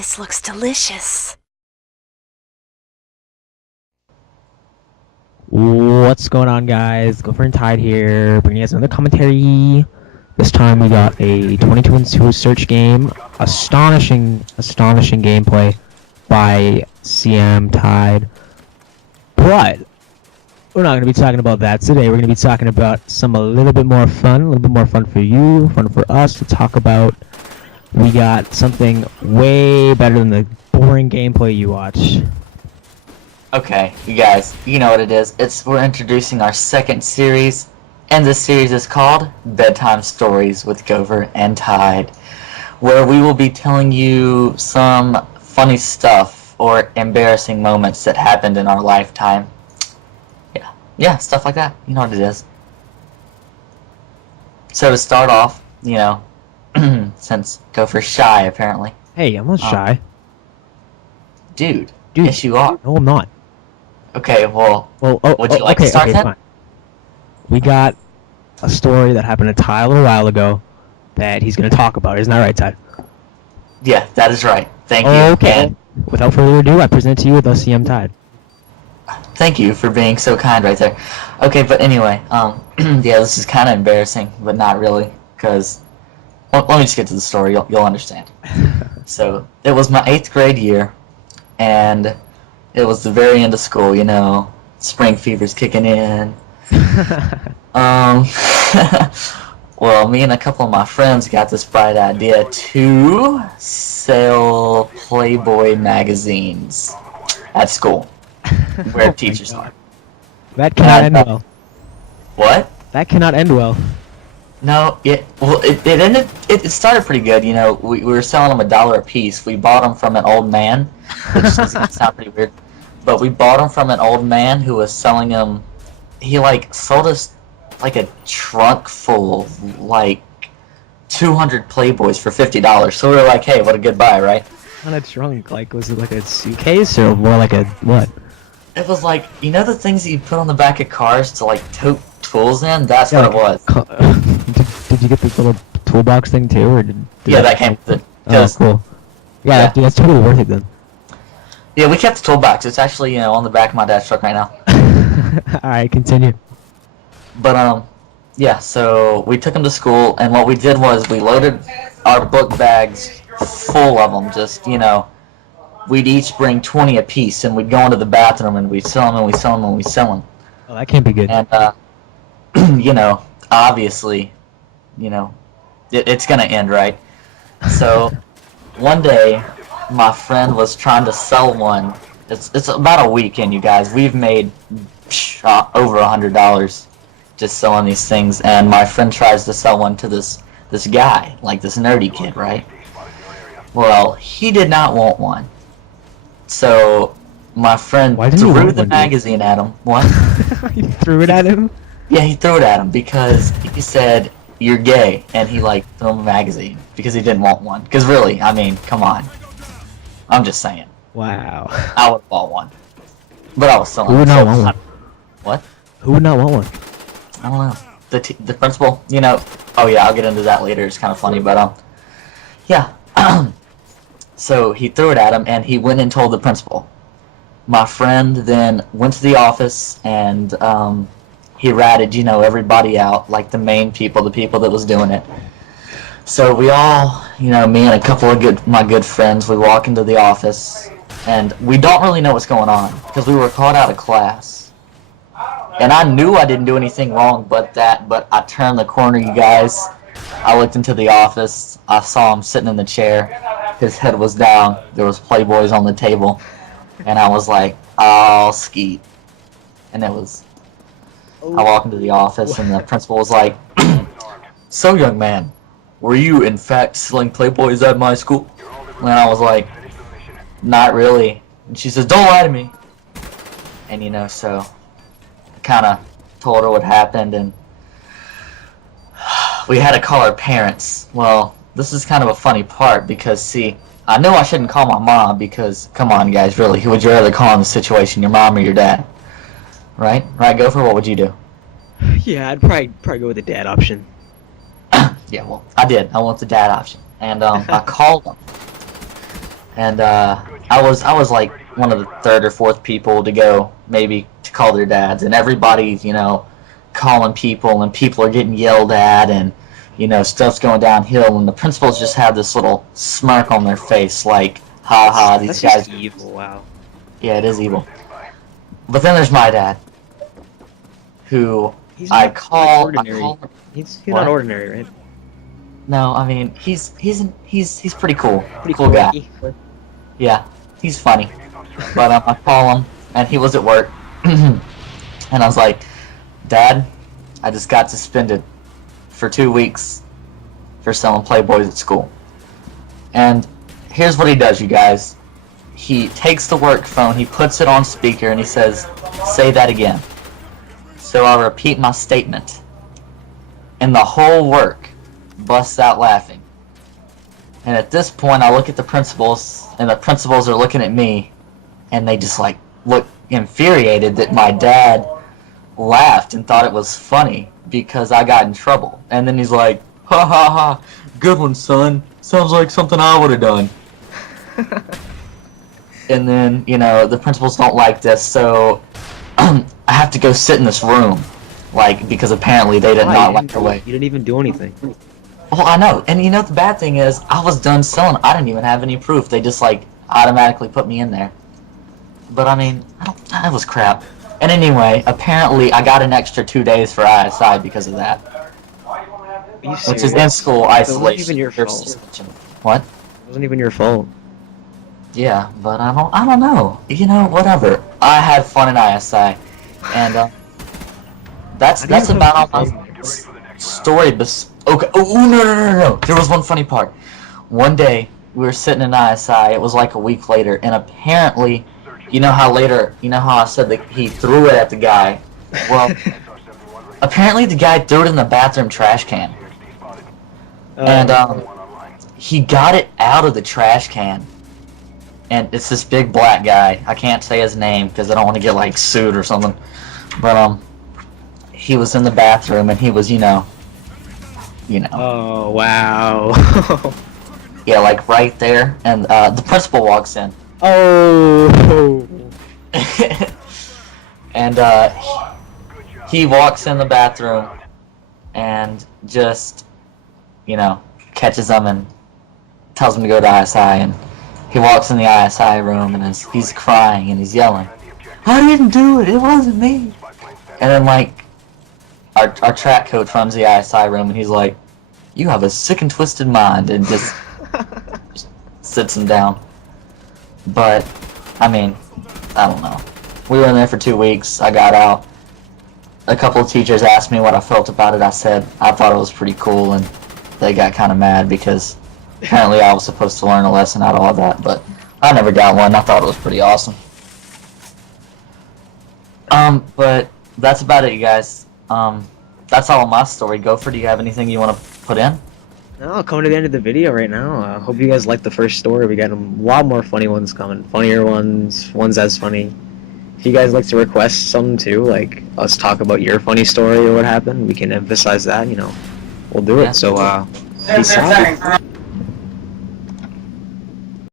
This looks delicious. What's going on, guys? Gopher and Tide here, bringing us another commentary. This time we got a 22 search game. Astonishing gameplay by CM Tide. But we're not going to be talking about that today. We're going to be talking about a little bit more fun for you, fun for us to talk about. We got something way better than the boring gameplay you watch. Okay, you guys, you know what it is. We're introducing our second series, and this series is called Bedtime Stories with Gopher and Tide, where we will be telling you some funny stuff or embarrassing moments that happened in our lifetime. Yeah, stuff like that. You know what it is. So to start off, since Gopher's shy apparently. Hey, I'm not shy. Dude, yes you are. No, I'm not. Okay, would you like to start then? Fine. We got a story that happened to Ty a little while ago that he's going to talk about. Isn't that right, Ty? Yeah, that is right. Thank you. Okay. And without further ado, I present to you with CM Tide. thank you for being so kind right there. Okay, but anyway, yeah, this is kind of embarrassing, but not really, because let me just get to the story. You'll understand. So it was my 8th grade year, and it was the very end of school. Spring fever's kicking in. Well, me and a couple of my friends got this bright idea to sell Playboy magazines at school, where teachers are. That cannot end well. What? That cannot end well. No, it ended. It started pretty good. We were selling them $1 a piece. We bought them from an old man, which doesn't sound pretty weird, but we bought them from an old man who was selling them. He sold us a trunk full of 200 Playboys for $50. So we were like, hey, what a good buy, right? Not a trunk. Was it like a suitcase or more like a what? It was the things that you put on the back of cars to tote tools in. That's what it was. Did you get this little toolbox thing too, or did Yeah, that came with it. Oh, cool. Yeah, that's totally worth it then. Yeah, we kept the toolbox. It's actually on the back of my dad's truck right now. Alright, continue. But yeah. So we took them to school, and what we did was we loaded our book bags full of them. Just we'd each bring 20 a piece, and we'd go into the bathroom and we'd sell them and we sell them and we sell them. Oh, that can't be good. And obviously, it's gonna end, right? So one day, my friend was trying to sell one. It's about a weekend, you guys. We've made over $100 just selling these things, and my friend tries to sell one to this guy, this nerdy kid, right? Well, he did not want one. So my friend threw the magazine at him. What? You threw it at him? Yeah, he threw it at him because he said, "You're gay," and he threw him a magazine because he didn't want one. Because really, I mean, come on. I'm just saying. Wow. I would have bought one, but I was selling. Who would not want one? What? Who would not want one? I don't know. The principal, Oh yeah, I'll get into that later. It's kind of funny, but yeah. So he threw it at him, and he went and told the principal. My friend then went to the office, and he ratted, everybody out, the main people, the people that was doing it. So we all, me and a couple of my good friends, we walk into the office, and we don't really know what's going on, because we were called out of class. And I knew I didn't do anything wrong but I turned the corner, you guys. I looked into the office. I saw him sitting in the chair. His head was down. There was Playboys on the table. And I was like, oh, skeet. And I walked into the office, and the principal was like, so, young man, were you in fact selling Playboys at my school? And I was like, not really. And she says, don't lie to me. And so I kind of told her what happened, and we had to call our parents. Well, this is kind of a funny part because, see, I knew I shouldn't call my mom because, come on, guys, really, who would you rather call in this situation, your mom or your dad? Right? Right, Gopher? What would you do? Yeah, I'd probably go with the dad option. Yeah, well, I did. I went the dad option. And I called them. and I was like one of the third or fourth people to go, maybe to call their dads, and everybody's calling people, and people are getting yelled at, and stuff's going downhill, and the principals just have this little smirk on their face, like, ha ha, these That's guys. just evil. Wow. Yeah, it is evil. But then there's my dad, who He's I not call. ordinary. He's What? not ordinary, right? No, I mean he's pretty cool. Pretty cool guy. quirky. Yeah, he's funny. But I call him, and he was at work, and I was like, Dad, I just got suspended for 2 weeks for selling Playboys at school. And here's what he does, you guys. He takes the work phone, he puts it on speaker, and he says, say that again. So I repeat my statement. And the whole work busts out laughing. And at this point, I look at the principals, and the principals are looking at me, and they just like look infuriated that my dad laughed and thought it was funny because I got in trouble. And then he's like, ha ha ha, good one, son. Sounds like something I would have done. And then, the principals don't like this, so I have to go sit in this room, because apparently they did not like the way. You didn't even do anything. Well, I know, and the bad thing is, I was done selling. I didn't even have any proof. They just automatically put me in there. But I mean, that was crap. And anyway, apparently I got an extra 2 days for ISI because of that, Are you which is serious? in school It wasn't isolation. even your or fault. suspension. What? It wasn't even your fault. Yeah, but I don't know. Whatever. I had fun in ISI, and that's How do you about all have my fun? story. Okay. Oh no! There was one funny part. One day we were sitting in ISI. It was like a week later, and apparently, how I said that he threw it at the guy. Well, apparently the guy threw it in the bathroom trash can, and he got it out of the trash can. And it's this big black guy. I can't say his name because I don't want to get sued or something. But he was in the bathroom and he was, Oh wow. yeah, right there. And the principal walks in, Oh. and he walks in the bathroom and just, catches them and tells them to go to ISI. And he walks in the ISI room and he's crying and he's yelling, I didn't do it, it wasn't me. And then our track coach runs the ISI room and he's like, you have a sick and twisted mind, and just sits him down. But, I mean, I don't know. We were in there for 2 weeks, I got out. A couple of teachers asked me what I felt about it. I said I thought it was pretty cool, and they got kind of mad because apparently I was supposed to learn a lesson out of all that, but I never got one. I thought it was pretty awesome. But that's about it, you guys. That's all of my story. Gopher, do you have anything you want to put in? No, coming to the end of the video right now. I hope you guys liked the first story. We got a lot more funny ones coming. Funnier ones as funny. If you guys like to request some too, like us talk about your funny story or what happened, we can emphasize that, we'll do Yeah. it. So, peace out.